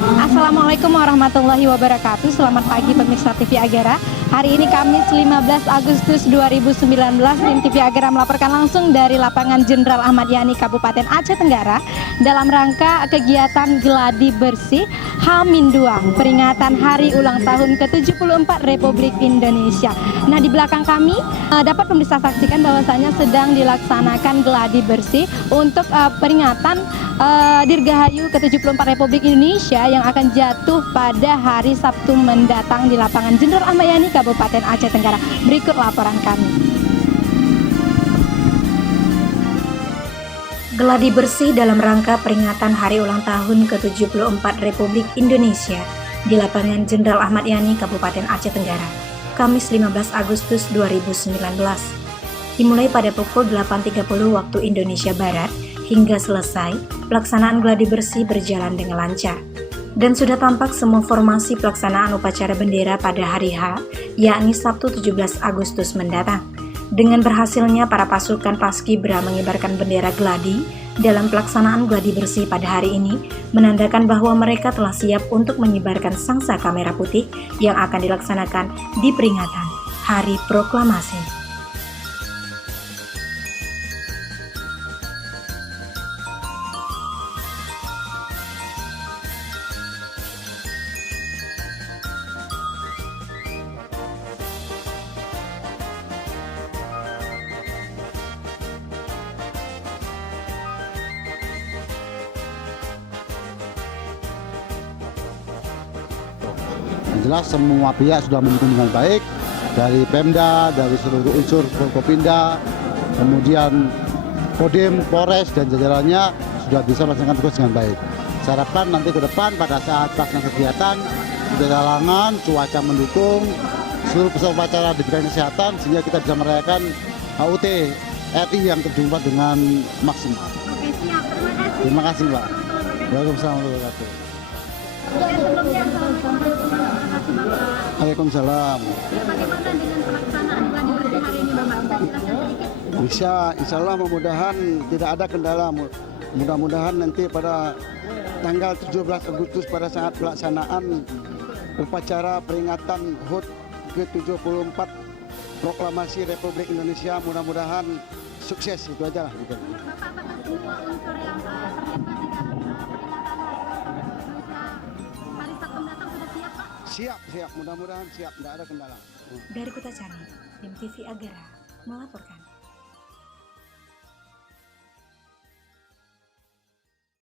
Assalamualaikum warahmatullahi wabarakatuh. Selamat pagi pemirsa TV Agera. Hari ini Kamis 15 Agustus 2019, tim TV Agera melaporkan langsung dari lapangan Jenderal Ahmad Yani Kabupaten Aceh Tenggara dalam rangka kegiatan Gladi Bersih H-2 peringatan hari ulang tahun ke-74 Republik Indonesia. Nah, di belakang kami dapat pemirsa saksikan bahwasanya sedang dilaksanakan Gladi Bersih untuk peringatan Dirgahayu ke-74 Republik Indonesia yang akan jatuh pada hari Sabtu mendatang di lapangan Jenderal Ahmad Yani Kabupaten Aceh Tenggara. Berikut laporan kami. Gladi bersih dalam rangka peringatan hari ulang tahun ke-74 Republik Indonesia di lapangan Jenderal Ahmad Yani Kabupaten Aceh Tenggara, Kamis 15 Agustus 2019. Dimulai pada pukul 8.30 waktu Indonesia Barat hingga selesai, pelaksanaan gladi bersih berjalan dengan lancar. Dan sudah tampak semua formasi pelaksanaan upacara bendera pada hari H, yakni Sabtu 17 Agustus mendatang. Dengan berhasilnya para pasukan Paskibra mengibarkan bendera gladi dalam pelaksanaan gladi bersih pada hari ini, menandakan bahwa mereka telah siap untuk mengibarkan sangsaka merah putih yang akan dilaksanakan di peringatan Hari Proklamasi. Yang jelas semua pihak sudah mendukung dengan baik, dari Pemda, dari seluruh unsur Forkopimda, kemudian Kodim, Polres dan jajarannya sudah bisa melaksanakan tugas dengan baik. Saya harapkan nanti ke depan pada saat pelaksanaan kegiatan tidak ada halangan, cuaca mendukung, seluruh peserta upacara diberikan kesehatan sehingga kita bisa merayakan HUT RI yang ke-74 dengan maksimal. Oke, siap. Terima kasih, Mbak. Waalaikumsalam warahmatullahi wabarakatuh. Waalaikumsalam. Bagaimana dengan pelaksanaan gladi bersih hari ini, Bapak? Bisa dijelaskan sedikit? Bisa, insya Allah mudah-mudahan tidak ada kendala. Mudah-mudahan nanti pada tanggal 17 Agustus pada saat pelaksanaan upacara peringatan HUT ke-74 Proklamasi Republik Indonesia, mudah-mudahan sukses, itu aja lah. Menurut Bapak, apakah semua unsur yang terlibat di dalam hari Sabtu mendatang sudah siap, Pak? Siap, mudah-mudahan siap, tidak ada kendala. Dari Kota Cani, tim TV Agera melaporkan.